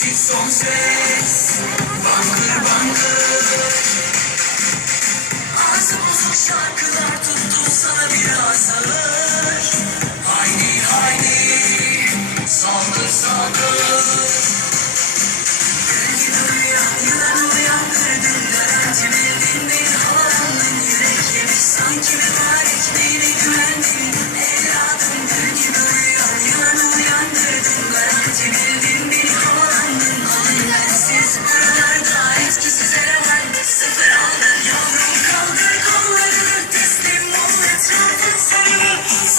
ses. Bangır bangır. Ağzı bozuk şarkılar tuttum sana biraz ağır. Haydi haydi. Saldır saldır. Sanki mübarek beni güvendin Evladım gül gibi uyan yılan uyandırdın Garanti bildin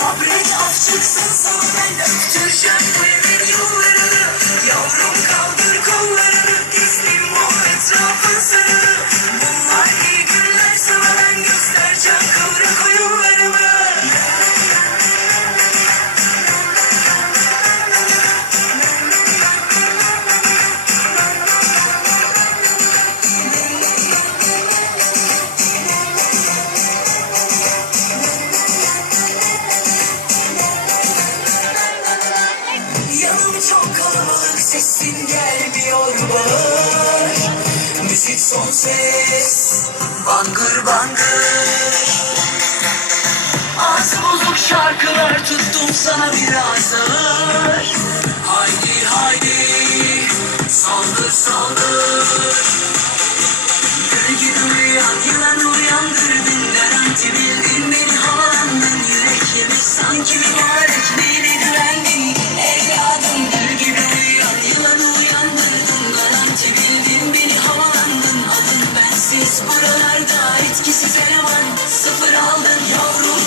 Sabret af çıksın sana ben öptüreceğim bu bağır Müzik son ses. Bangır bangır. Ağzı bozuk şarkılar tuttum sana biraz ağır. Haydi haydi saldır saldır buralarda etkisiz eleman. Sıfır aldın yavrum